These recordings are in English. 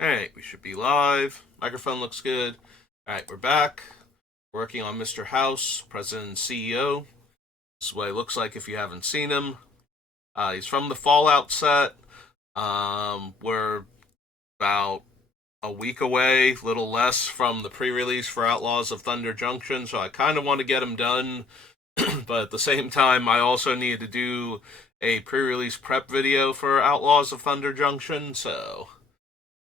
Alright, we should be live. Microphone looks good. Alright, we're back. Working on Mr. House, President and CEO. This is what he looks like if you haven't seen him. He's from the Fallout set. We're about a week away, little less, from the pre-release for Outlaws of Thunder Junction, so I kind of want to get him done. But at the same time, I also need to do a pre-release prep video for Outlaws of Thunder Junction, so...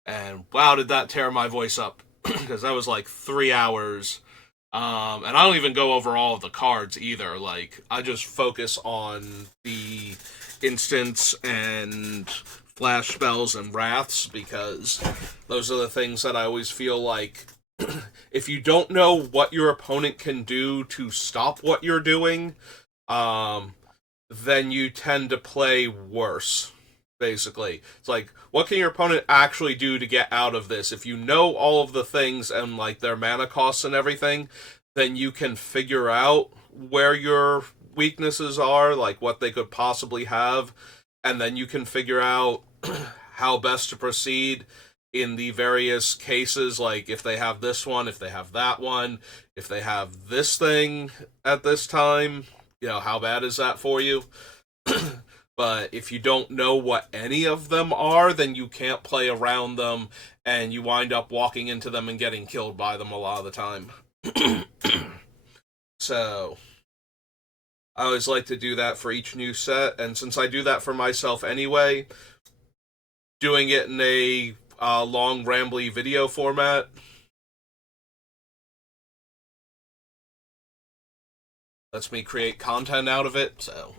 And wow, did that tear my voice up, because that was like 3 hours. And I don't even go over all of the cards either. Like, I just focus on the instants and flash spells and wraths, because those are the things that I always feel like if you don't know what your opponent can do to stop what you're doing, then you tend to play worse. Basically, it's like, what can your opponent actually do to get out of this? If you know all of the things and like their mana costs and everything, then you can figure out where your weaknesses are, like what they could possibly have, and then you can figure out how best to proceed in the various cases, like if they have this one, if they have that one, if they have this thing at this time, how bad is that for you? But if you don't know what any of them are, then you can't play around them, and you wind up walking into them and getting killed by them a lot of the time. So, I always like to do that for each new set, and since I do that for myself anyway, doing it in a long, rambly video format lets me create content out of it, so...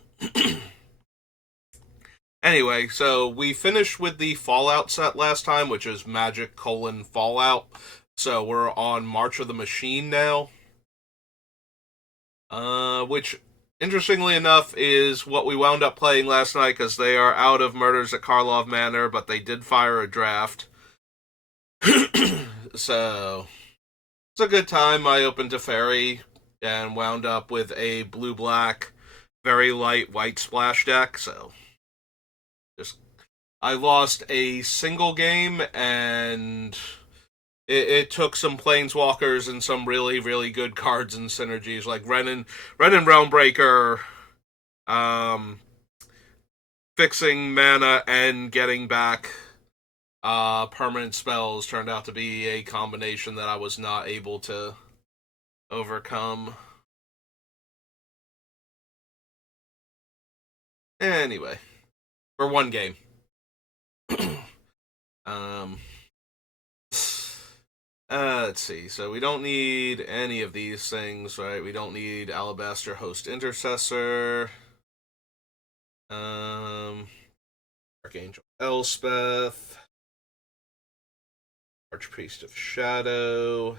Anyway, so we finished with the Fallout set last time, which is Magic: Fallout. So we're on March of the Machine now. Which, interestingly enough, is what we wound up playing last night, because they are out of Murders at Karlov Manor, but they did fire a draft. So, it's a good time. I opened Teferi and wound up with a blue-black, very light white splash deck, so... Just I lost a single game, and it took some planeswalkers and some really, really good cards and synergies, like Renin Realmbreaker, um, fixing mana and getting back permanent spells turned out to be a combination that I was not able to overcome. Anyway, for one game. um, let's see. So we don't need any of these things, right? We don't need Alabaster Host Intercessor. Archangel Elspeth. Archpriest of Shadow.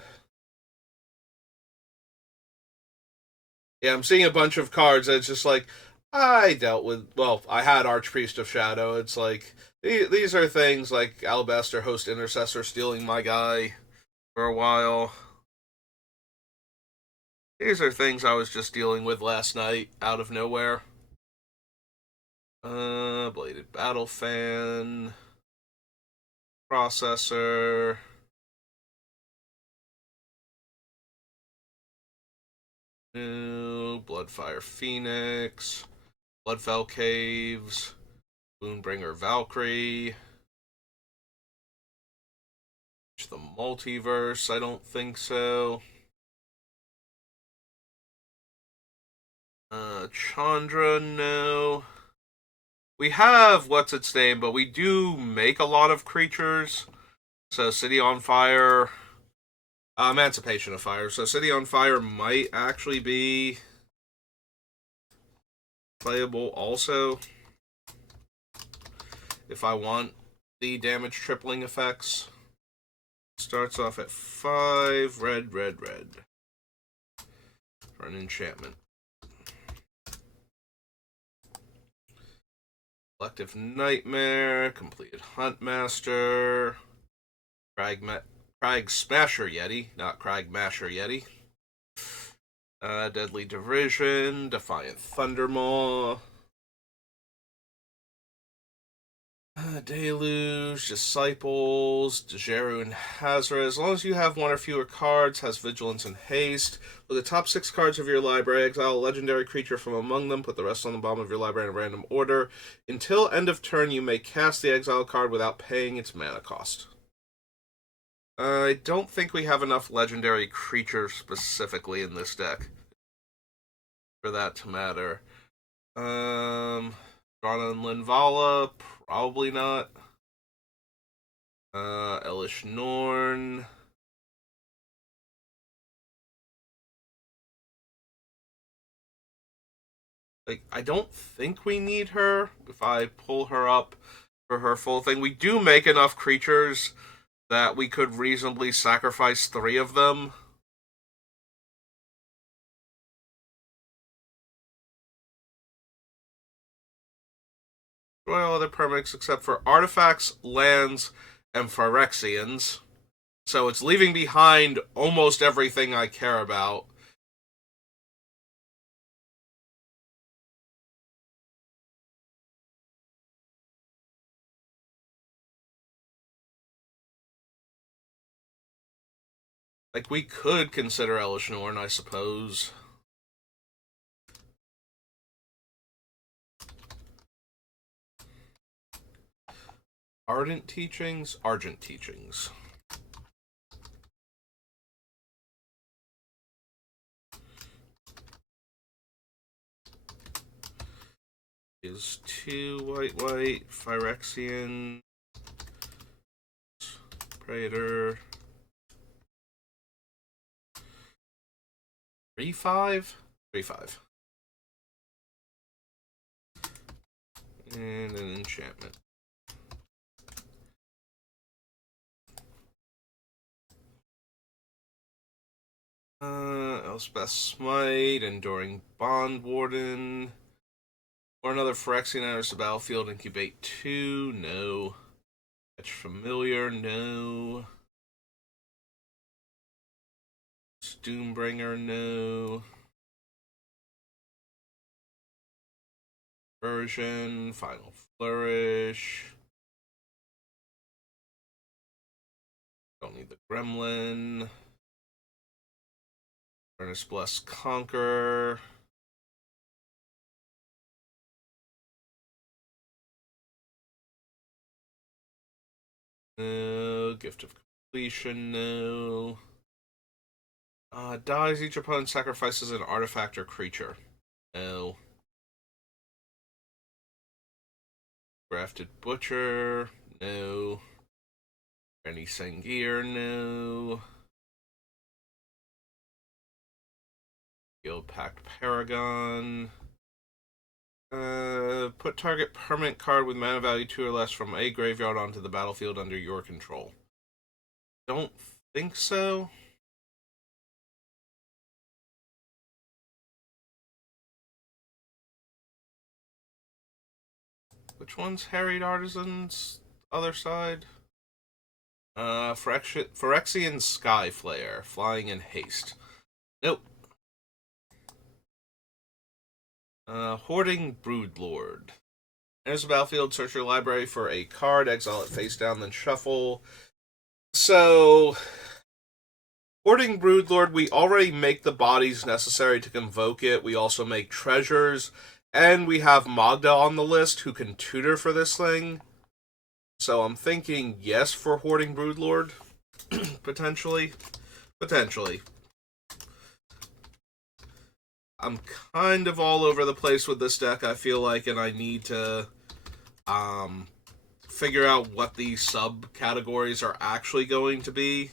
Yeah, I'm seeing a bunch of cards that's just like, I dealt with, well, I had Archpriest of Shadow. It's like, these are things like Alabaster Host Intercessor stealing my guy for a while. These are things I was just dealing with last night out of nowhere. Bladed Battle Fan. Processor. New Bloodfire Phoenix. Bloodfell Caves. Boonbringer Valkyrie. The Multiverse, I don't think so. Chandra, no. We have what's its name, but we do make a lot of creatures. So City on Fire, Emancipation of Fire. So City on Fire might actually be playable also, if I want the damage tripling effects. Starts off at 5, red, red, red. For an enchantment. Collective Nightmare, Completed Huntmaster, Crag Smasher Yeti, not Crag Masher Yeti. Deadly Derision, Defiant Thundermaw. Deluge, Disciples, Dejaru, and Hazra. As long as you have one or fewer cards, has Vigilance and Haste. Look at the top 6 cards of your library. Exile a legendary creature from among them. Put the rest on the bottom of your library in a random order. Until end of turn, you may cast the exile card without paying its mana cost. I don't think we have enough legendary creatures specifically in this deck for that to matter. Drana and Linvala, probably not. Elish Norn. Like, I don't think we need her. If I pull her up for her full thing, we do make enough creatures that we could reasonably sacrifice 3 of them. Destroy all other permanents except for artifacts, lands, and Phyrexians. So it's leaving behind almost everything I care about. Like, we could consider Elish Norn, I suppose. Ardent Teachings, Argent Teachings. Is 2 white, Phyrexian, Praetor. 3/5? 3/5. And an enchantment. Elspeth Smite, Enduring Bond Warden. Or another Phyrexian enters the battlefield, incubate 2, no. Fetch Familiar, no. Doombringer, no. Version, Final Flourish. Don't need the Gremlin. Furnace Bless Conquer. No. Gift of Completion, no. Dies. Each opponent sacrifices an artifact or creature. No. Grafted Butcher, no. Granny Sangir, no. Guild Pact Paragon. Put target permanent card with mana value 2 or less from a graveyard onto the battlefield under your control. Don't think so. Which one's Harried Artisan's other side? Phyrexian Skyflare, flying in haste. Nope. Hoarding Broodlord. Enters the battlefield, search your library for a card, exile it face down, then shuffle. So, Hoarding Broodlord, we already make the bodies necessary to convoke it. We also make treasures. And we have Magda on the list who can tutor for this thing. So I'm thinking yes for Hoarding Broodlord. Potentially. Potentially. I'm kind of all over the place with this deck, I feel like, and I need to figure out what the subcategories are actually going to be.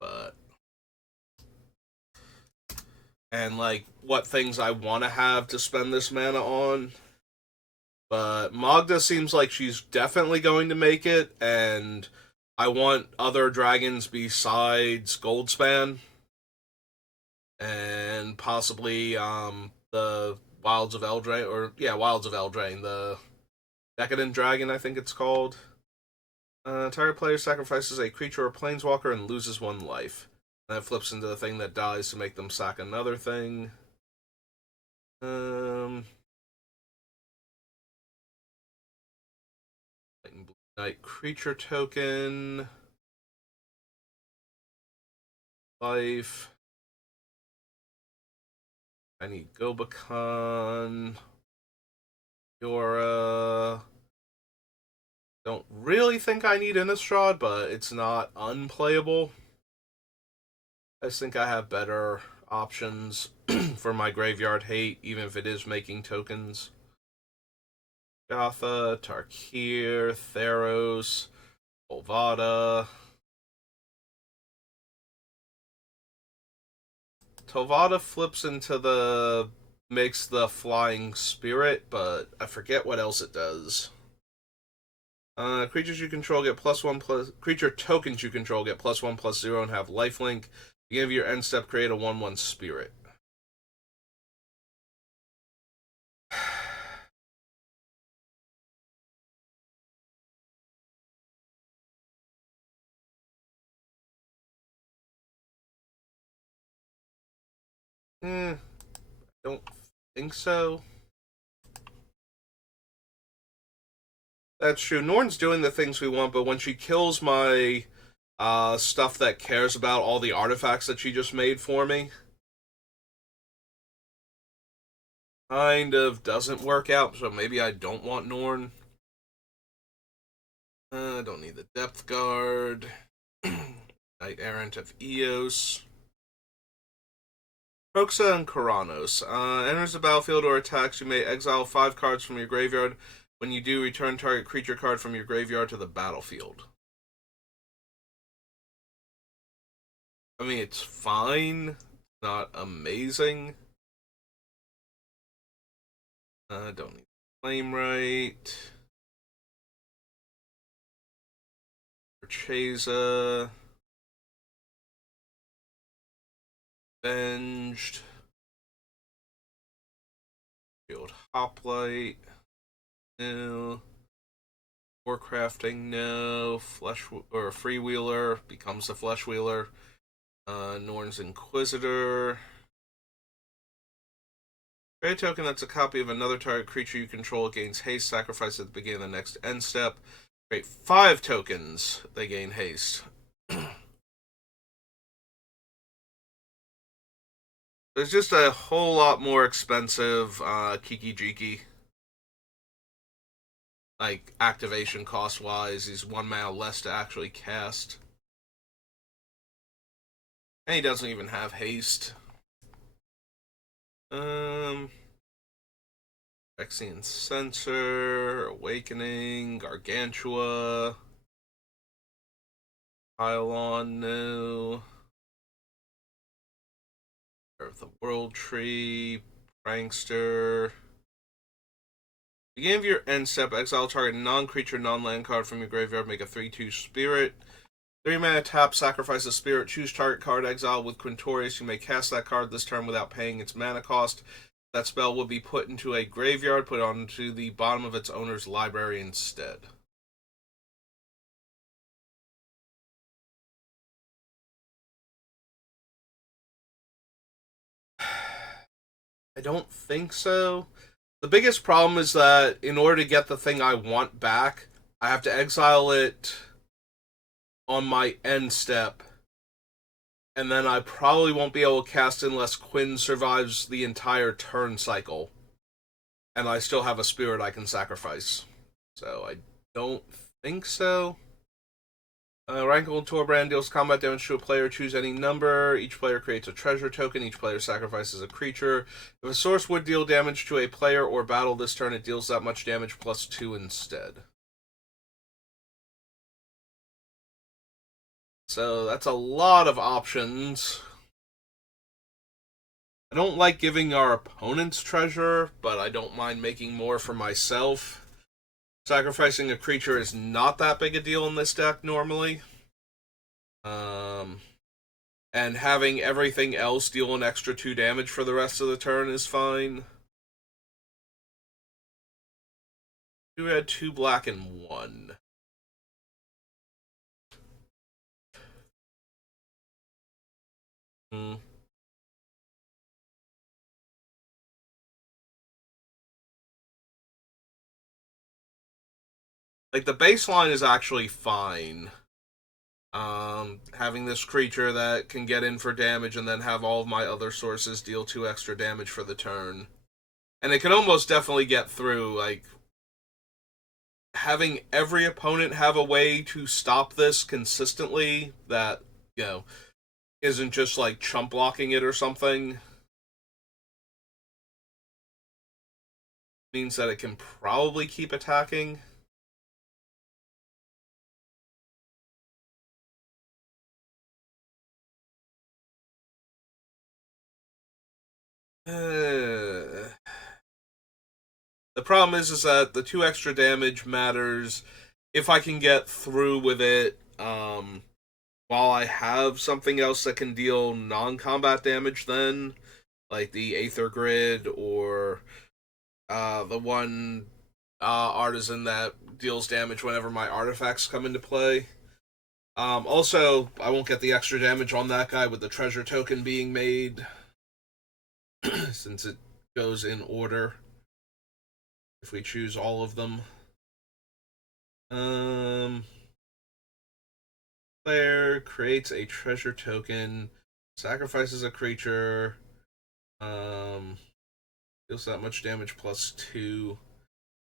But and like what things I want to have to spend this mana on. But Magda seems like she's definitely going to make it, and I want other dragons besides Goldspan. And possibly the Wilds of Eldraine, or yeah, Wilds of Eldraine, the Decadent Dragon, I think it's called. Target player sacrifices a creature or planeswalker and loses 1 life. And that flips into the thing that dies to make them sack another thing. Like Night creature token. Life. I need Gobakon. Yora. Don't really think I need Innistrad, but it's not unplayable. I just think I have better options for my graveyard hate, even if it is making tokens. Gotha, Tarkir, Theros, Volvada. Tovada flips into makes the flying spirit, but I forget what else it does. Creatures you control get +1 plus creature tokens you control get +1/+0 and have lifelink. You give your end step, create a 1/1 spirit. Don't think so. That's true. Norn's doing the things we want, but when she kills my stuff that cares about all the artifacts that she just made for me, kind of doesn't work out, so maybe I don't want Norn. I don't need the Depth Guard. Knight Errant of Eos. Kroxa and Karanos. Enters the battlefield or attacks, you may exile 5 cards from your graveyard. When you do, return target creature card from your graveyard to the battlefield. I mean, it's fine. Not amazing. Don't need Flame Right. Urcheza. Avenged. Field Hoplite. No. Warcrafting, no. Flesh or Freewheeler becomes a Fleshwheeler. Norn's Inquisitor. Create a token that's a copy of another target creature you control. It gains haste. Sacrifice at the beginning of the next end step. Create 5 tokens. They gain haste. There's just a whole lot more expensive Kiki Jiki. Like, activation cost wise, he's 1 mana less to actually cast. And he doesn't even have haste. Phyrexian Censor, Awakening, Gargantua, Pylon, no. Of the World Tree, Prankster. Beginning of your end step, exile target non-creature, non-land card from your graveyard, make a 3/2 spirit. 3 mana tap, sacrifice a spirit, choose target card, exile with Quintorius. You may cast that card this turn without paying its mana cost. That spell will be put into a graveyard, put onto the bottom of its owner's library instead. I don't think so. The biggest problem is that in order to get the thing I want back, I have to exile it on my end step, and then I probably won't be able to cast it unless Quinn survives the entire turn cycle, and I still have a spirit I can sacrifice. So I don't think so. Rankle Torbrand deals combat damage to a player. Choose any number. Each player creates a treasure token. Each player sacrifices a creature. If a source would deal damage to a player or battle this turn, it deals that much damage +2 instead. So that's a lot of options. I don't like giving our opponents treasure, but I don't mind making more for myself. Sacrificing a creature is not that big a deal in this deck normally. And having everything else deal an extra 2 damage for the rest of the turn is fine. 2 red, 2 black, and 1. Hmm. Like, the baseline is actually fine. Having this creature that can get in for damage and then have all of my other sources deal 2 extra damage for the turn. And it can almost definitely get through, like, having every opponent have a way to stop this consistently that, you know, isn't just like chump blocking it or something, means that it can probably keep attacking. The problem is that the 2 extra damage matters if I can get through with it, while I have something else that can deal non-combat damage. Then, like the Aether Grid, or the one artisan that deals damage whenever my artifacts come into play. Also, I won't get the extra damage on that guy with the treasure token being made, since it goes in order if we choose all of them. Player creates a treasure token, sacrifices a creature, deals that much damage +2.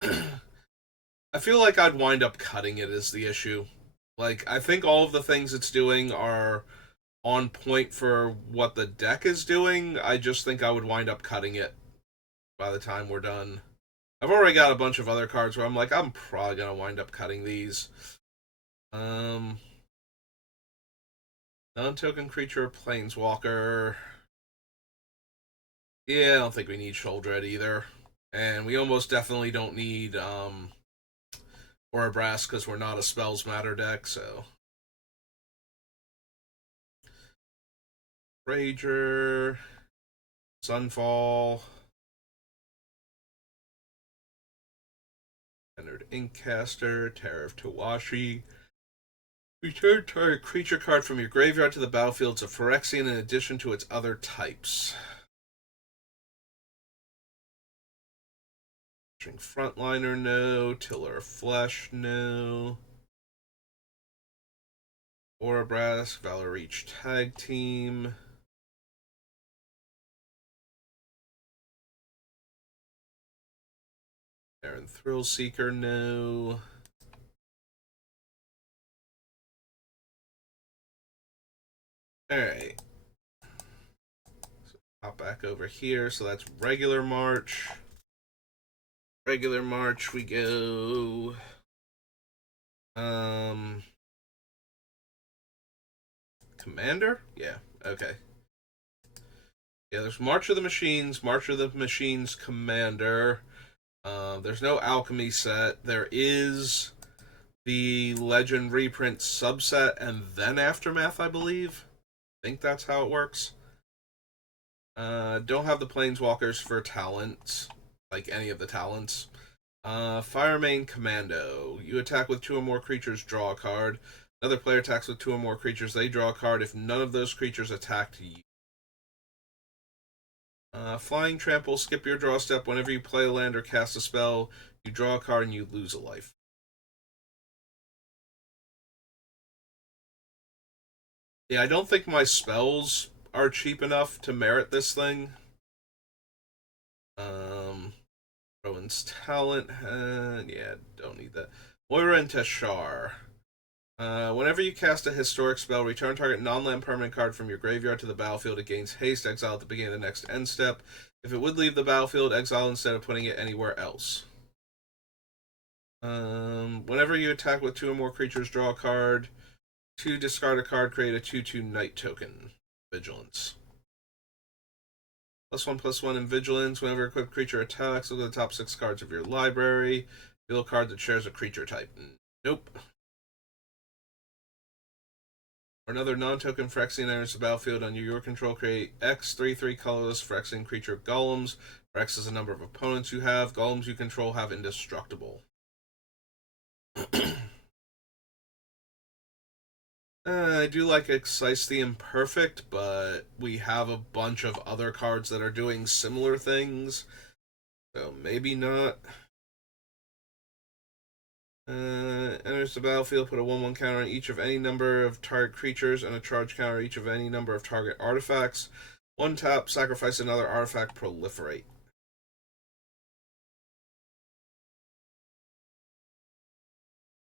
I feel like I'd wind up cutting it is the issue. Like, I think all of the things it's doing are on point for what the deck is doing. I just think I would wind up cutting it by the time we're done. I've already got a bunch of other cards where I'm like, I'm probably gonna wind up cutting these. Non-token creature, planeswalker. Yeah, I don't think we need Sheoldred either. And we almost definitely don't need Urabrask, because we're not a Spells Matter deck, so. Rager, Sunfall, Entered Inkcaster, Terror of Tawashi. Return target creature card from your graveyard to the battlefield. It's a Phyrexian in addition to its other types. Frontliner, no. Tiller of Flesh, no. Urabrask, Valorreach Tag Team. Aaron Thrillseeker, no. Alright. So hop back over here. So that's regular March. Regular March, we go. Commander? Yeah, okay. Yeah, there's March of the Machines, March of the Machines Commander. There's no Alchemy set. There is the Legend reprint subset and then Aftermath, I believe. I think that's how it works. Don't have the Planeswalkers for talents, like any of the talents. Firemane Commando. You attack with 2 or more creatures, draw a card. Another player attacks with 2 or more creatures, they draw a card if none of those creatures attacked you. Flying Trample, skip your draw step. Whenever you play a land or cast a spell, you draw a card and you lose a life. Yeah, I don't think my spells are cheap enough to merit this thing. Rowan's Talent, yeah, don't need that. Moira and Teshar. Whenever you cast a historic spell, return target non-land permanent card from your graveyard to the battlefield. It gains haste, exile at the beginning of the next end step. If it would leave the battlefield, exile instead of putting it anywhere else. Whenever you attack with 2 or more creatures, draw a card. 2, discard a card, create a 2/2 Knight token. Vigilance. +1/+1 in Vigilance. Whenever a equipped creature attacks, look at the top 6 cards of your library. Deal a card that shares a creature type. Nope. Or another non-token Phyrexian enters the battlefield under your control. Create X 3/3 colorless Phyrexian creature golems. Where X is the number of opponents you have. Golems you control have indestructible. I do like Excise the Imperfect, but we have a bunch of other cards that are doing similar things, so maybe not. Enters the battlefield, put a 1/1 counter on each of any number of target creatures and a charge counter on each of any number of target artifacts. One tap, sacrifice another artifact, proliferate.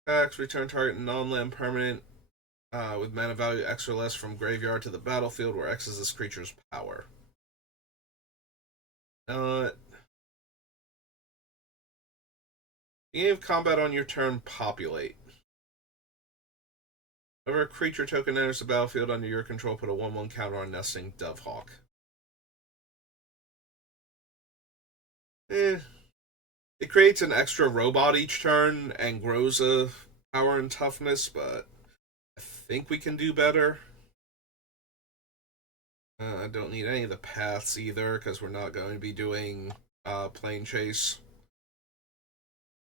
Attacks, return target non-land permanent with mana value X or less from graveyard to the battlefield, where X is this creature's power. Beginning of combat on your turn, populate. Whenever a creature token enters the battlefield under your control, put a 1/1 counter on Nesting Dovehawk. It creates an extra robot each turn and grows a power and toughness, but I think we can do better. I don't need any of the paths either, because we're not going to be doing Plane Chase.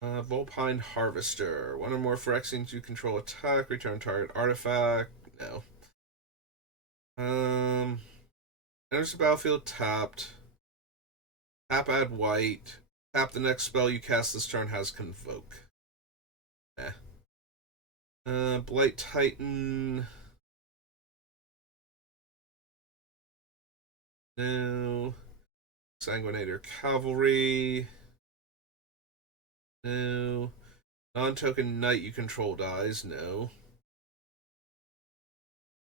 Vulpine Harvester. One or more Phyrexians you control attack, return target artifact. No. Enters the battlefield tapped. Tap, add white. Tap, the next spell you cast this turn has Convoke. Blight Titan. No. Sanguinator Cavalry. No. Non-token knight you control dies. No.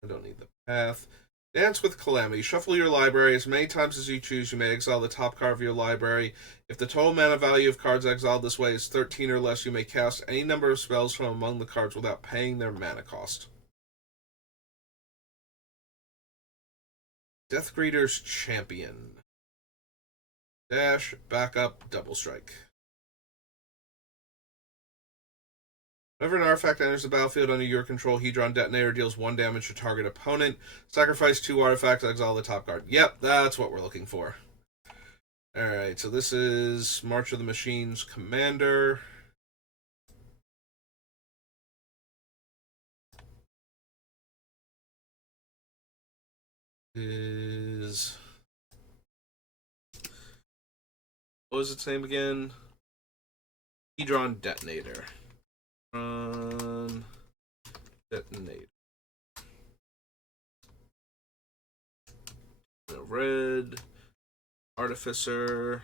I don't need the path. Dance with Calamity. Shuffle your library as many times as you choose. You may exile the top card of your library. If the total mana value of cards exiled this way is 13 or less, you may cast any number of spells from among the cards without paying their mana cost. Deathgreeter's Champion. Dash, backup, double strike. Whenever an artifact enters the battlefield under your control, Hedron Detonator deals 1 damage to target opponent. Sacrifice 2 artifacts, exile the top card. Yep, that's what we're looking for. Alright, so this is March of the Machines Commander. What was its name again? Hedron Detonator. Detonator. Red. Artificer.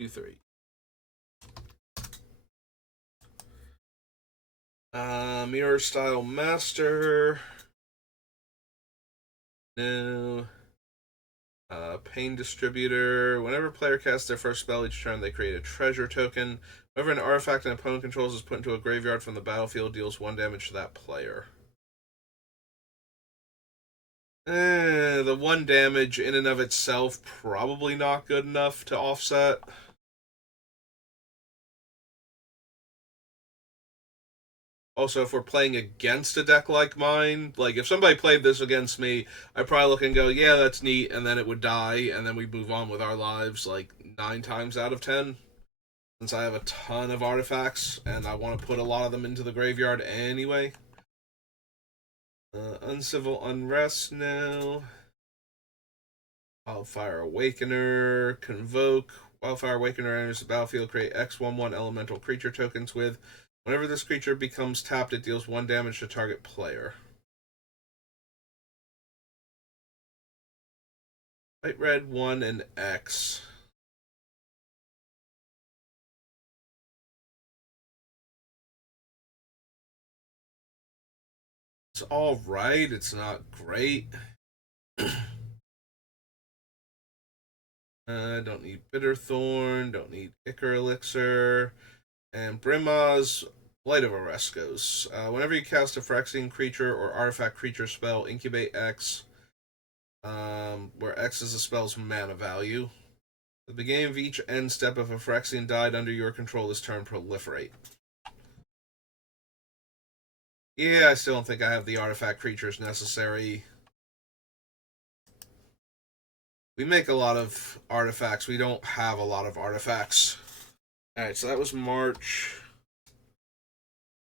2/3. Mirror Style Master. No. Pain Distributor. Whenever a player casts their first spell each turn, they create a treasure token. Whenever an artifact an opponent controls is put into a graveyard from the battlefield, deals 1 damage to that player. The 1 damage in and of itself probably not good enough to offset. Also, if we're playing against a deck like mine, like if somebody played this against me, I'd probably look and go, yeah, that's neat, and then it would die, and then we'd move on with our lives like 9 times out of 10. Since I have a ton of artifacts, and I want to put a lot of them into the graveyard anyway. Uncivil Unrest now. Wildfire Awakener. Convoke. Wildfire Awakener enters the battlefield, create X/1/1 elemental creature tokens with. Whenever this creature becomes tapped, it deals 1 damage to target player. White, red, 1, and X. It's alright, it's not great. Don't need Bitterthorn, don't need Ichor Elixir, and Brimma's Light of Oreskos. Whenever you cast a Phyrexian creature or artifact creature spell, incubate X, where X is the spell's mana value. At the beginning of each end step, if a Phyrexian died under your control this turn, proliferate. Yeah, I still don't think I have the artifact creatures necessary. We make a lot of artifacts. We don't have a lot of artifacts. Alright, so that was March.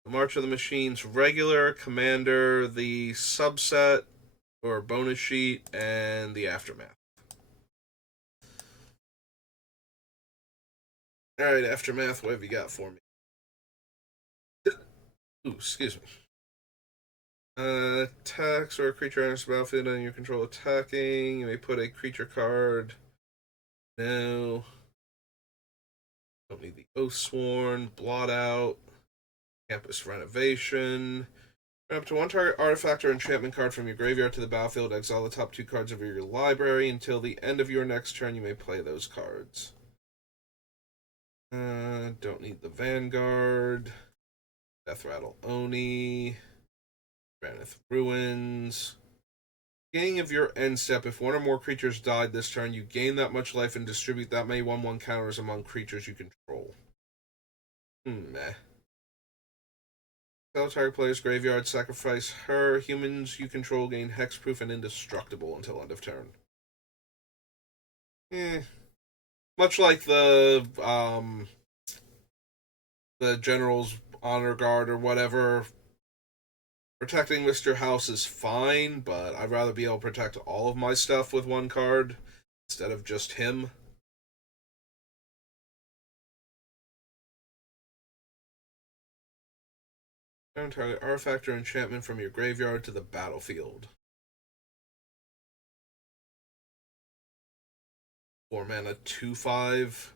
The March of the Machines regular, Commander, the subset, or bonus sheet, and the Aftermath. Alright, Aftermath, what have you got for me? Ooh, excuse me. Attacks or a creature enters the battlefield under your control attacking. You may put a creature card. No. Don't need the Oathsworn. Blot out. Campus Renovation. Up to one target artifact or enchantment card from your graveyard to the battlefield. Exile the top 2 cards of your library. Until the end of your next turn, you may play those cards. Don't need the Vanguard. Death Rattle Oni. Granith Ruins. Beginning of your end step, if one or more creatures died this turn, you gain that much life and distribute that many 1/1 counters among creatures you control. Meh. Tell target player's graveyard, sacrifice her. Humans you control gain hexproof and indestructible until end of turn. Much like the General's Honor Guard or whatever, protecting Mr. House is fine, but I'd rather be able to protect all of my stuff with one card instead of just him. Target artifact or enchantment from your graveyard to the battlefield. 4 mana, 2/5.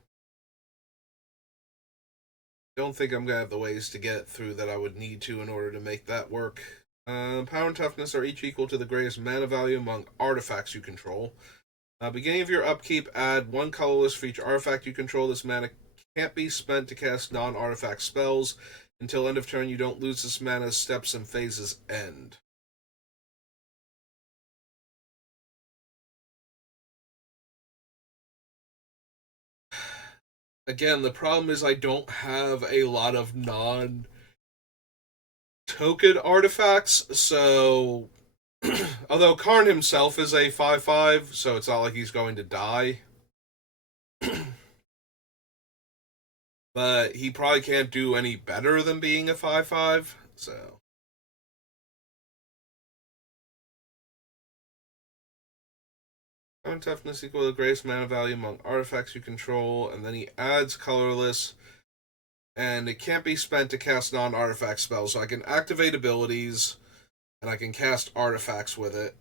Don't think I'm gonna have the ways to get through that I would need to in order to make that work. Power and toughness are each equal to the greatest mana value among artifacts you control. Beginning of your upkeep, add 1 colorless for each artifact you control. This mana can't be spent to cast non-artifact spells. Until end of turn, you don't lose this mana as steps and phases end. Again, the problem is I don't have a lot of non-token artifacts, so although Karn himself is a 5/5, so it's not like he's going to die. But he probably can't do any better than being a 5/5, so. Toughness equal to the greatest mana value among artifacts you control, and then he adds colorless, and it can't be spent to cast non-artifact spells, so I can activate abilities, and I can cast artifacts with it.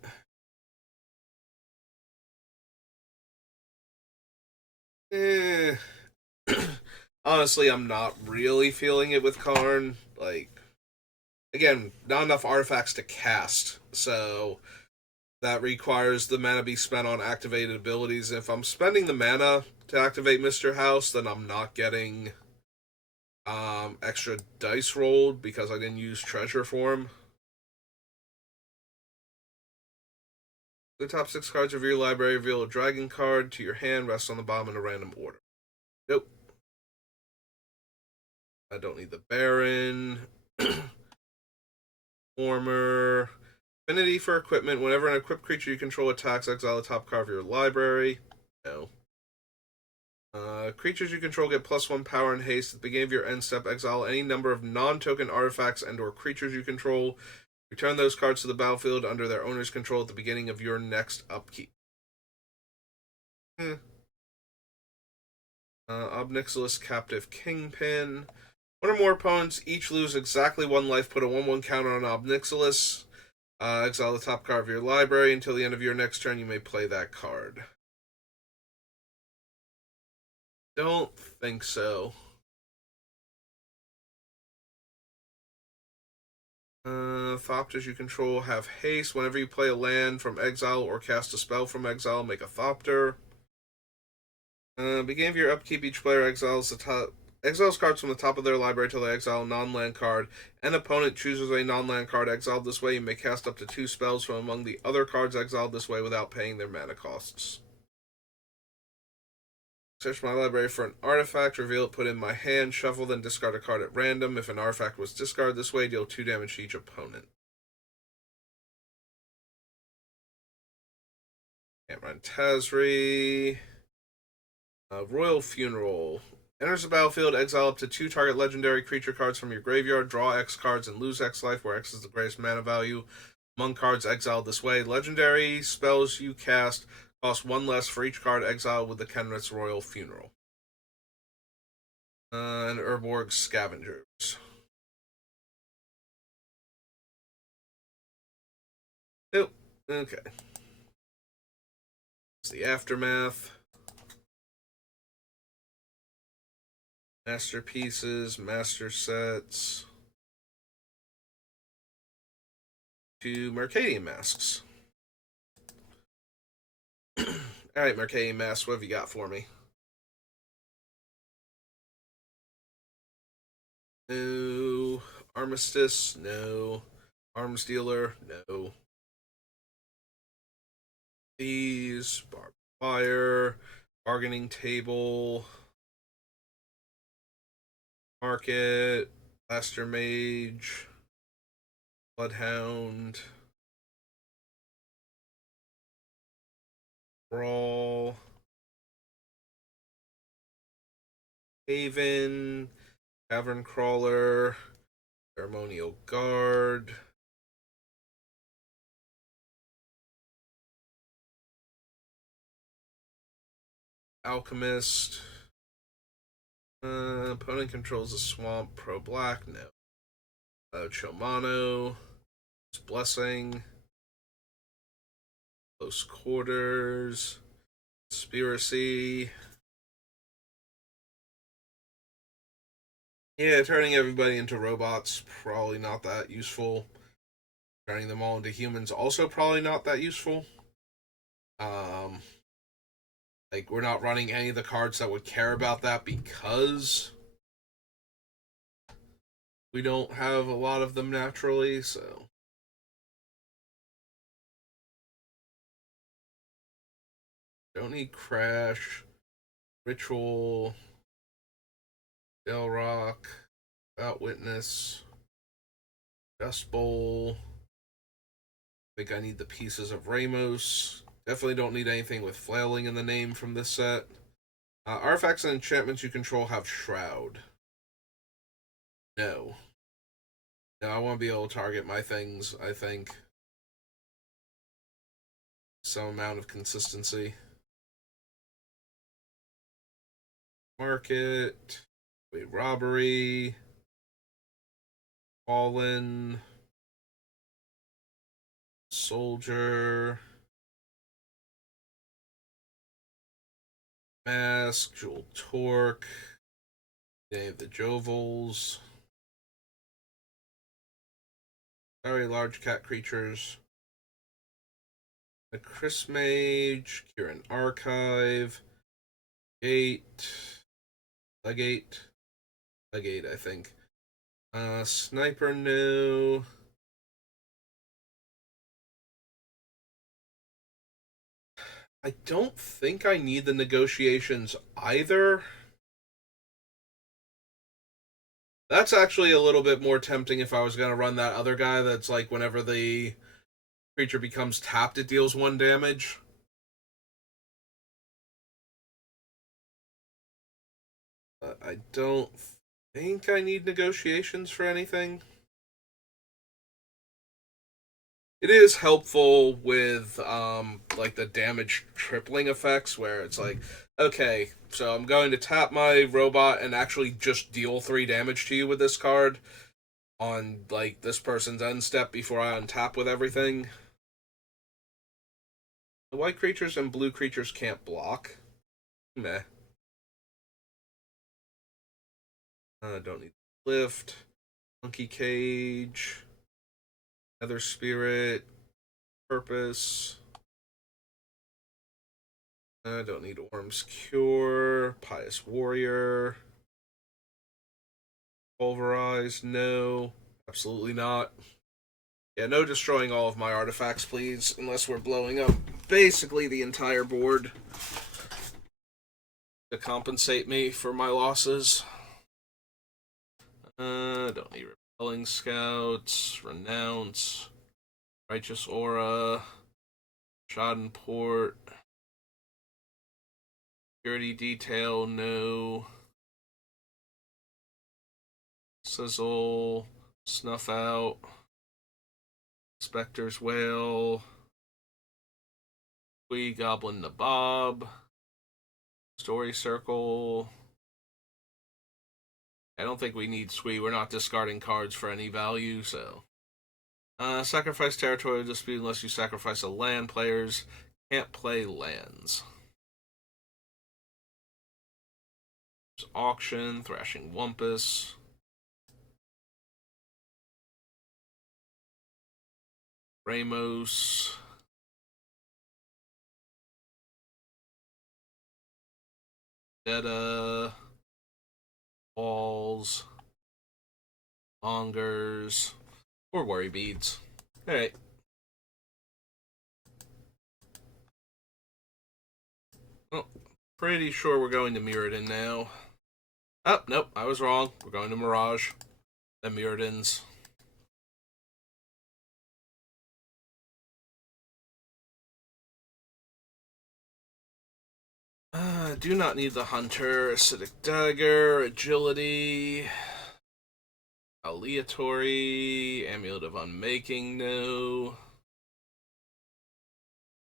Honestly, I'm not really feeling it with Karn. Like, again, not enough artifacts to cast, so that requires the mana be spent on activated abilities. If I'm spending the mana to activate Mr. House, then I'm not getting extra dice rolled because I didn't use treasure for him. The top 6 cards of your library reveal a dragon card to your hand, rest on the bottom in a random order. Nope. I don't need the Baron. Former. Affinity for equipment. Whenever an equipped creature you control attacks, exile the top card of your library. No. Creatures you control get +1 power and haste. At the beginning of your end step, exile any number of non-token artifacts and or creatures you control. Return those cards to the battlefield under their owner's control at the beginning of your next upkeep. Ob Nixilis Captive Kingpin. One or more opponents each lose exactly 1 life. Put a 1/1 counter on Ob Nixilis. Exile the top card of your library. Until the end of your next turn, you may play that card. Don't think so. Thopters you control have haste. Whenever you play a land from exile or cast a spell from exile, make a Thopter. Beginning of your upkeep, each player exiles cards from the top of their library till they exile a non-land card. An opponent chooses a non-land card exiled this way. You may cast up to 2 spells from among the other cards exiled this way without paying their mana costs. Search my library for an artifact, reveal it, put it in my hand, shuffle, then discard a card at random. If an artifact was discarded this way, deal 2 damage to each opponent. Can't run Tazri. Royal Funeral. Enters the battlefield, exile up to 2 target legendary creature cards from your graveyard, draw X cards, and lose X life, where X is the greatest mana value among cards exiled this way. Legendary spells you cast cost 1 less for each card exiled with the Kenrith's Royal Funeral. And Urborg Scavengers. Nope. Okay. It's the Aftermath. Masterpieces, master sets. 2 Mercadian Masks. Alright, Mercadian Masks, what have you got for me? No. Armistice, no. Arms Dealer, no. These, Barbed Fire, Bargaining Table, Market, Blaster Mage, Bloodhound, Brawl, Haven, Cavern Crawler, Ceremonial Guard, Alchemist. Opponent controls the swamp. Pro black, no. Chomano. Blessing. Close quarters. Conspiracy. Yeah, turning everybody into robots, probably not that useful. Turning them all into humans, also probably not that useful. Um, like, we're not running any of the cards that would care about that because we don't have a lot of them naturally, so. Don't need Crash, Ritual, Del Rock, Without Witness, Dust Bowl. I think I need the pieces of Ramos. Definitely don't need anything with flailing in the name from this set. Artifacts and enchantments you control have Shroud. No. No, I want to be able to target my things, I think. Some amount of consistency. Market. Wait, Robbery. Fallen. Soldier. Mask. Jewel Torque. Day of the Jovals. Very large cat creatures. The Chris Mage. Kieran Archive. Legate. Legate, I think. Sniper, no. I don't think I need the negotiations either. That's actually a little bit more tempting if I was going to run that other guy that's like whenever the creature becomes tapped, it deals 1 damage. But I don't think I need negotiations for anything. It is helpful with like the damage tripling effects where it's like, okay, so I'm going to tap my robot and actually just deal 3 damage to you with this card on like this person's end step before I untap with everything. The white creatures and blue creatures can't block. Meh. Don't need lift. Monkey Cage. Nether Spirit. Purpose. Don't need Worm's Cure. Pious Warrior. Pulverized, no. Absolutely not. Yeah, no destroying all of my artifacts, please, unless we're blowing up basically the entire board to compensate me for my losses. Don't need Repelling Scouts, Renounce, Righteous Aura, Schadenport, Purity Detail, no. Sizzle, Snuff Out, Spectre's Wail, Wee Goblin Nabob, Story Circle, I don't think we need Squee. We're not discarding cards for any value, so. Sacrifice territorial dispute unless you sacrifice a land. Players can't play lands. There's Auction, Thrashing Wumpus. Ramos. Detta. Walls. Mongers. Or Worry Beads. Alright. Oh, pretty sure we're going to Mirrodin now. Oh, nope, I was wrong. We're going to Mirage. Then Mirrodins. Do not need the Hunter. Acidic Dagger. Agility. Aleatory. Amulet of Unmaking, no.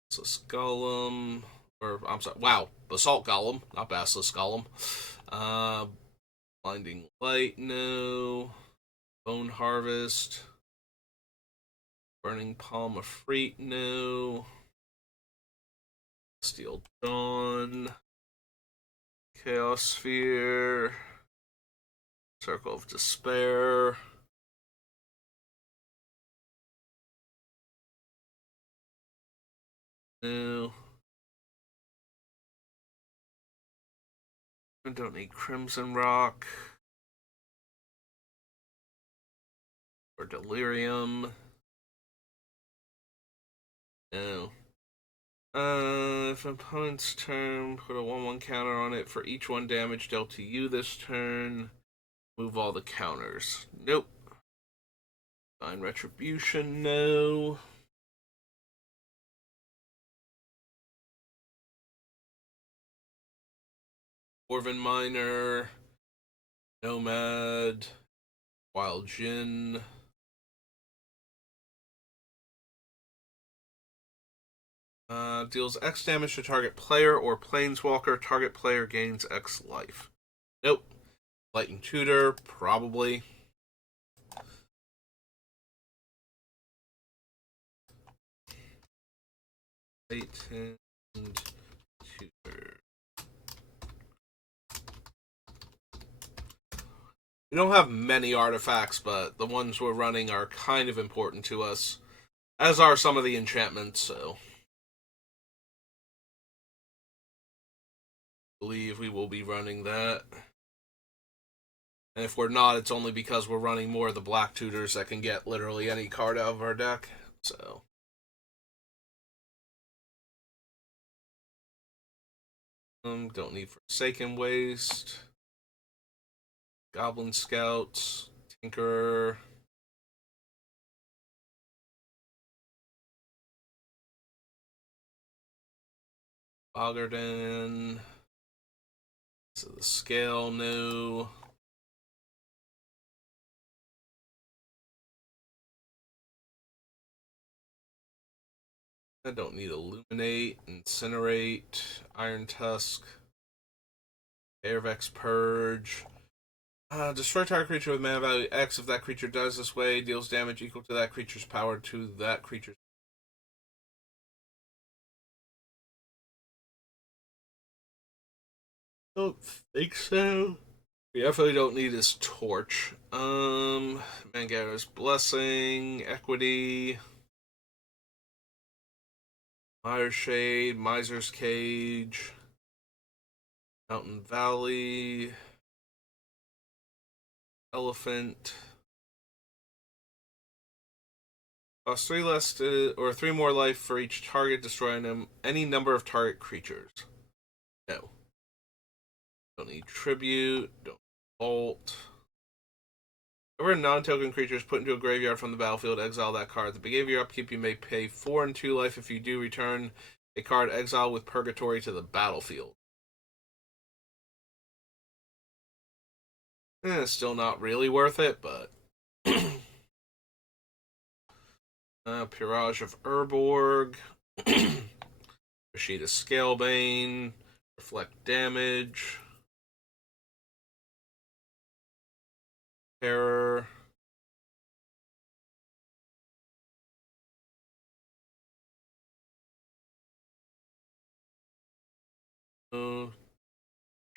Basilisk Golem. Or, I'm sorry, wow. Basalt Golem, not Basilisk Golem. Blinding Light, no. Bone Harvest. Burning Palm of Freet, no. Steel Dawn. Chaos Sphere. Circle of Despair. No. I don't need Crimson Rock. Or Delirium. No. If an opponent's turn, put a 1/1 counter on it for each 1 damage dealt to you this turn. Move all the counters. Nope. Divine Retribution, no. Dwarven Miner. Nomad. Wild Jinn. Deals X damage to target player or planeswalker. Target player gains X life. Nope. Lightning Tutor, probably. Lightning Tutor. We don't have many artifacts, but the ones we're running are kind of important to us, as are some of the enchantments, so I believe we will be running that. And if we're not, it's only because we're running more of the black tutors that can get literally any card out of our deck, so. Don't need Forsaken Waste. Goblin Scouts. Tinkerer. Bogardan. So the scale, no. I don't need Illuminate, Incinerate, Iron Tusk, Airvex Purge. Destroy target creature with mana value X. If that creature dies this way, deals damage equal to that creature's power to that creature's. Don't think so. We definitely don't need his Torch. Mangara's Blessing, Equity, Mire Shade, Miser's Cage, Mountain Valley, Elephant. Cost 3 less or 3 more life for each target, destroying any number of target creatures. No. Don't need Tribute. Don't Bolt. Whenever non-token creatures put into a graveyard from the battlefield, exile that card. At the beginning of your upkeep, you may pay 4 and 2 life. If you do, return a card exiled with Purgatory to the battlefield. Still not really worth it, but Pirage of Urborg, Rashida Scalebane, Reflect Damage, Terror.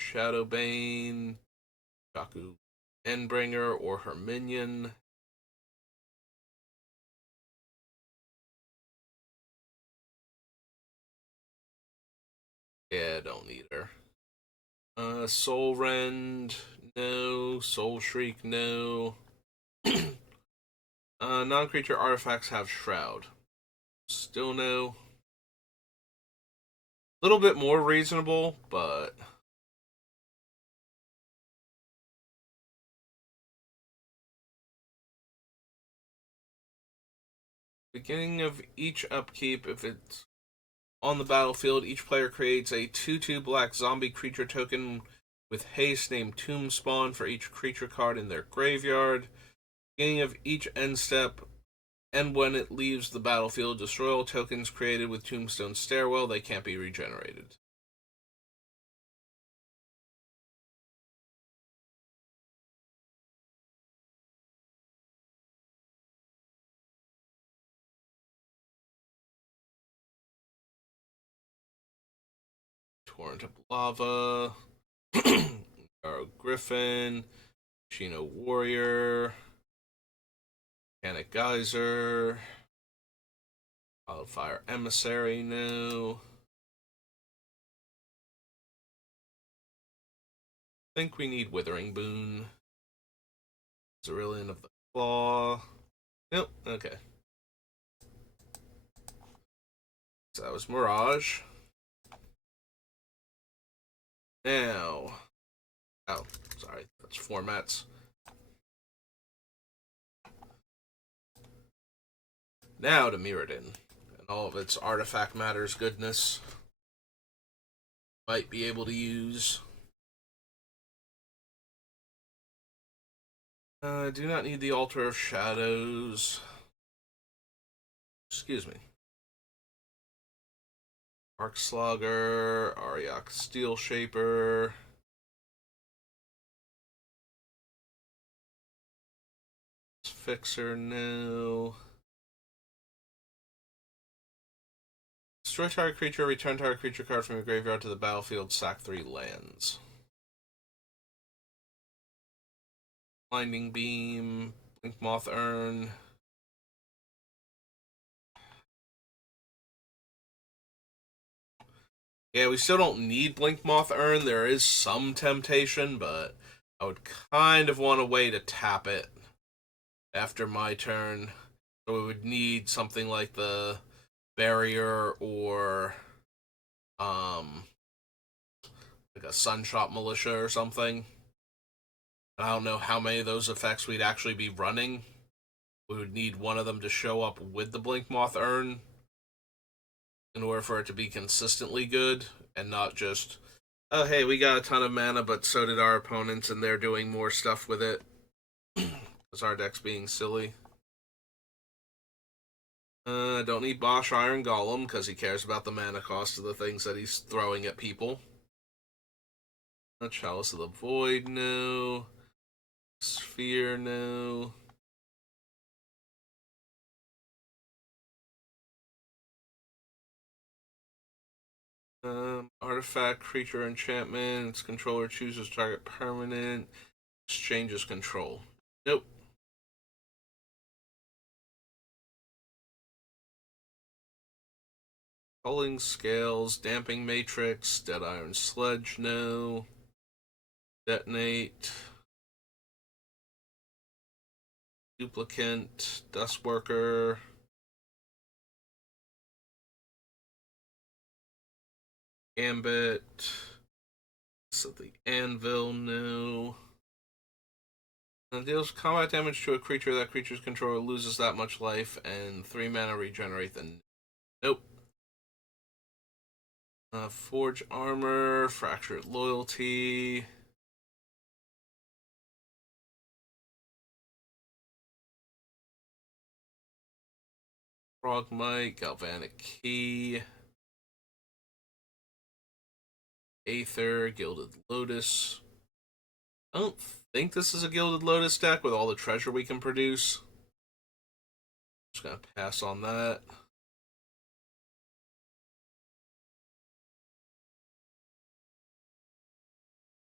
Shadowbane, Shaku Endbringer, or her minion. Yeah, don't need her. Soul Rend, no. Soul Shriek, no. Non-creature artifacts have Shroud. Still no. A little bit more reasonable, but beginning of each upkeep, if it's on the battlefield, each player creates a 2/2 black zombie creature token with haste named Tombspawn for each creature card in their graveyard. Beginning of each end step, and when it leaves the battlefield, destroy all tokens created with Tombstone Stairwell. They can't be regenerated. Torrent of Lava, Arrow Griffin, Chino Warrior, Panic Geyser, Wildfire Emissary, no. I think we need Withering Boon. Cerulean of the Claw. Nope, okay. So that was Mirage. Now. Oh, sorry, that's formats. Now to Mirrodin and all of its artifact matters goodness. Might be able to use. Do not need the Altar of Shadows. Excuse me. Arc Slugger, Ariok Steel Shaper. Fixer, no. Destroy target creature, return target creature card from your graveyard to the battlefield, sack 3 lands. Blinding Beam, Blink Moth Urn. Yeah, we still don't need Blink Moth Urn. There is some temptation, but I would kind of want a way to tap it after my turn. So we would need something like the Barrier or like a Sunshot Militia or something. I don't know how many of those effects we'd actually be running. We would need one of them to show up with the Blink Moth Urn in order for it to be consistently good and not just, oh, hey, we got a ton of mana, but so did our opponents, and they're doing more stuff with it. Because our deck's being silly. Don't need Bosch Iron Golem, because he cares about the mana cost of the things that he's throwing at people. Chalice of the Void, no. Sphere, no. Artifact, creature, enchantment. Its controller chooses target permanent. Exchanges control. Nope. Culling Scales, Damping Matrix, Dead Iron Sledge, no. Detonate. Duplicant, Dustworker. Gambit. So the Anvil, no. Deals combat damage to a creature. That creature's controller loses that much life, and 3 mana regenerate the. Nope. Forge Armor, Fractured Loyalty. Frogmite, Galvanic Key. Aether, Gilded Lotus. I don't think this is a Gilded Lotus deck with all the treasure we can produce. Just gonna pass on that.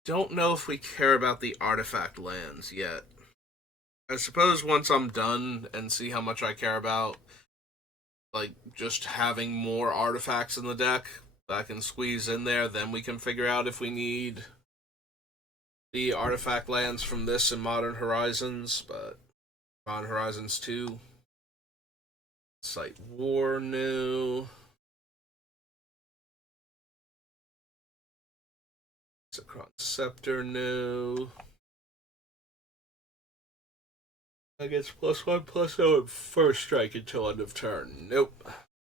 Don't know if we care about the artifact lands yet. I suppose once I'm done and see how much I care about, like, just having more artifacts in the deck that I can squeeze in there, then we can figure out if we need the artifact lands from this in Modern Horizons, but Modern Horizons 2. Site War new. Zekron Scepter new. I guess +1/+0 at first strike until end of turn. Nope.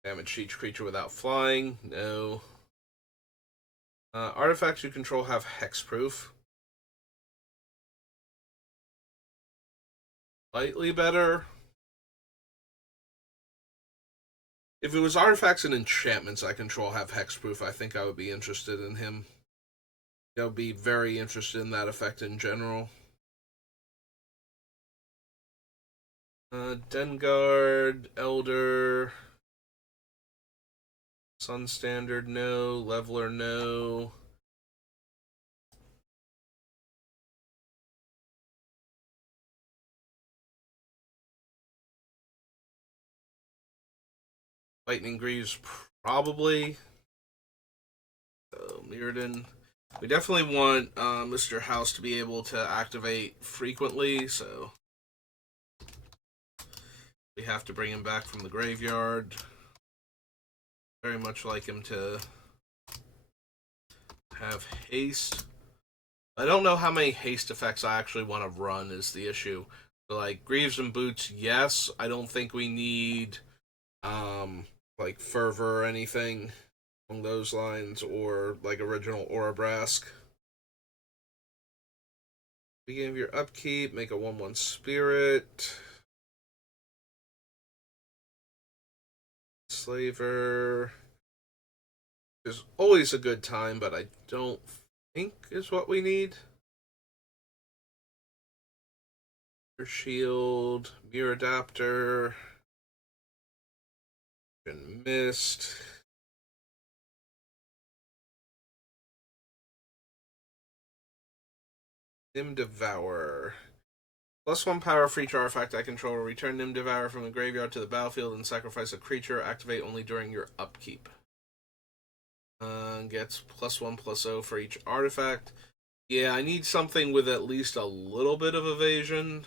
Damage each creature without flying. No. Artifacts you control have hexproof. Slightly better. If it was artifacts and enchantments I control have hexproof, I think I would be interested in him. I would be very interested in that effect in general. Dengard, Elder, Sun Standard, no. Leveler, no. Lightning Greaves, probably. So, Mirrodin. We definitely want Mr. House to be able to activate frequently, so we have to bring him back from the graveyard. Very much like him to have haste. I don't know how many haste effects I actually want to run is the issue. So, like, Greaves and Boots, yes. I don't think we need like Fervor or anything along those lines, or like original Orabrask. Beginning of your upkeep, make a 1/1 spirit. Slaver is always a good time, but I don't think is what we need. Shield, Mirror Adapter, and Mist. Nim Devourer. +1 power for each artifact I control. Return Nim Devourer from the graveyard to the battlefield and sacrifice a creature. Activate only during your upkeep. Gets +1/+0 for each artifact. Yeah, I need something with at least a little bit of evasion.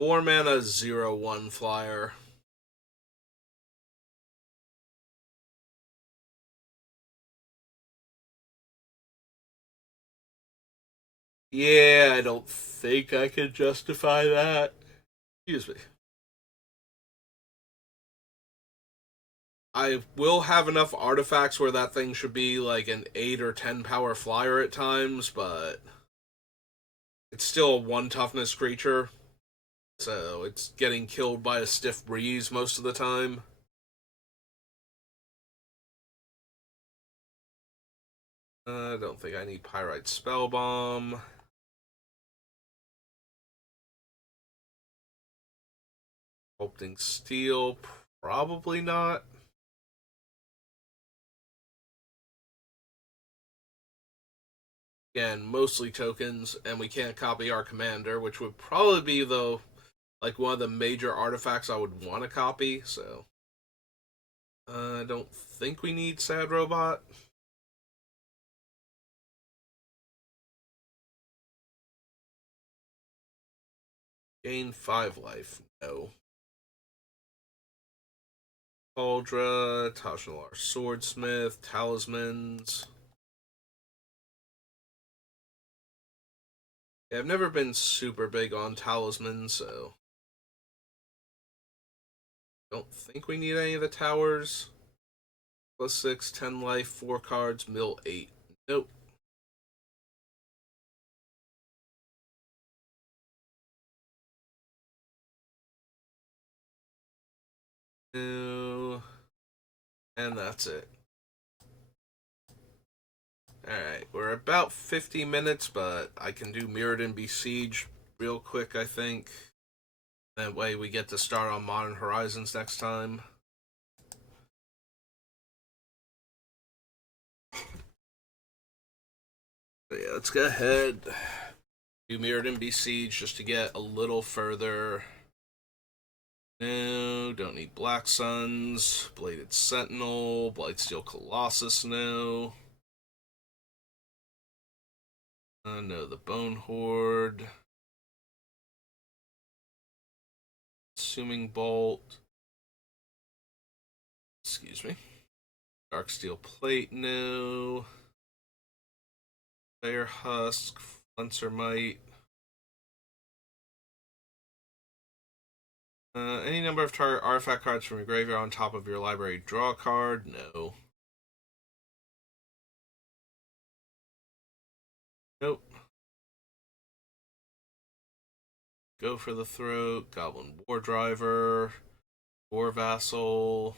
4 mana, 0/1 flyer. Yeah, I don't think I can justify that. Excuse me. I will have enough artifacts where that thing should be like an 8 or 10 power flyer at times, but it's still a 1 toughness creature. So it's getting killed by a stiff breeze most of the time. I don't think I need Pyrite Spellbomb. Sculpting Steel, probably not. Again, mostly tokens, and we can't copy our commander, which would probably be, though, like one of the major artifacts I would want to copy, so I don't think we need Sad Robot. Gain 5 life. No. Cauldra, Tashalar Swordsmith, Talismans. Yeah, I've never been super big on Talismans, so don't think we need any of the towers. +6, 10 life, 4 cards, mill 8. Nope. No. And that's it. we're about 50 minutes, but I can do Mirrodin Besiege real quick, I think. That way we get to start on Modern Horizons next time. But yeah, let's go ahead. Do Mirrodin Besiege just to get a little further. No, don't need Black Suns. Bladed Sentinel. Blightsteel Colossus, no. No, the Bone Horde. Consuming Bolt. Excuse me. Darksteel Plate, no. Fire Husk. Flenser Might. Any number of target artifact cards from your graveyard on top of your library. Draw a card? No. Nope. Go for the Throat. Goblin War Driver. War Vassal.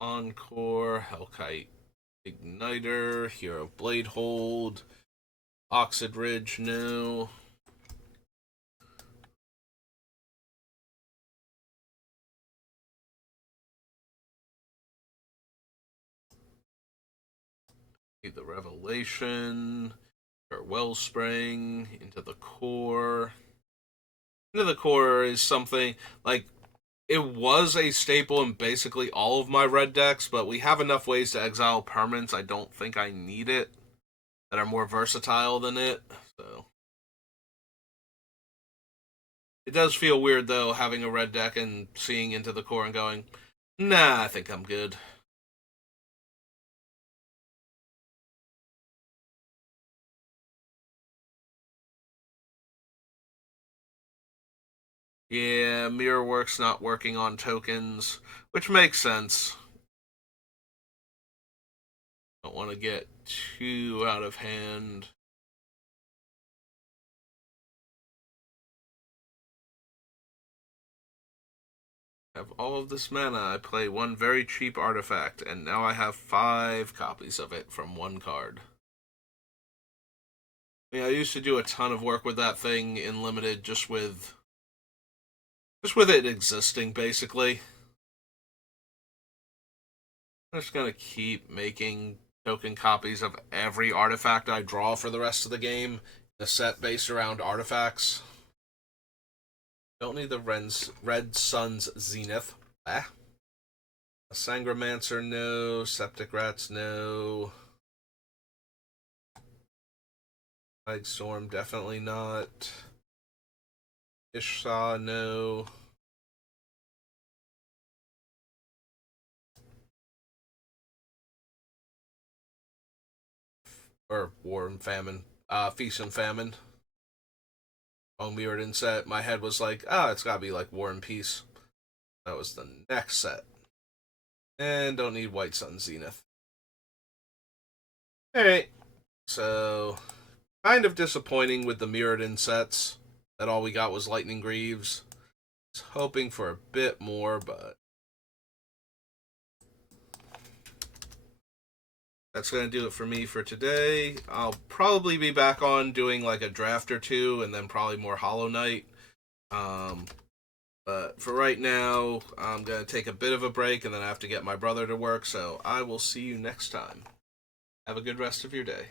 Encore. Hellkite Igniter. Hero Blade Hold. Oxid Ridge, no. The Revelation, or Wellspring, Into the Core. Into the Core is something, like, it was a staple in basically all of my red decks, but we have enough ways to exile permanents, I don't think I need it, that are more versatile than it, so. It does feel weird, though, having a red deck and seeing Into the Core and going, nah, I think I'm good. Yeah, Mirrorworks not working on tokens, which makes sense. Don't want to get too out of hand. Have all of this mana. I play one very cheap artifact, and now I have 5 copies of it from one card. I mean, I used to do a ton of work with that thing in Limited, just with it existing, basically. I'm just gonna keep making token copies of every artifact I draw for the rest of the game. The set based around artifacts. Don't need the Red Sun's Zenith. Ah. A Sangromancer, no. Septic Rats, no. Flag Storm, definitely not. Ishsaw, no. Or War and Famine. Feast and Famine. On Mirrodin set, my head was like, it's gotta be like War and Peace. That was the next set. And don't need White Sun Zenith. Alright. So, kind of disappointing with the Mirrodin sets. That all we got was Lightning Greaves. Was hoping for a bit more, but that's going to do it for me for today. I'll probably be back on doing like a draft or two, and then probably more Hollow Knight. But for right now, I'm going to take a bit of a break, and then I have to get my brother to work, so I will see you next time. Have a good rest of your day.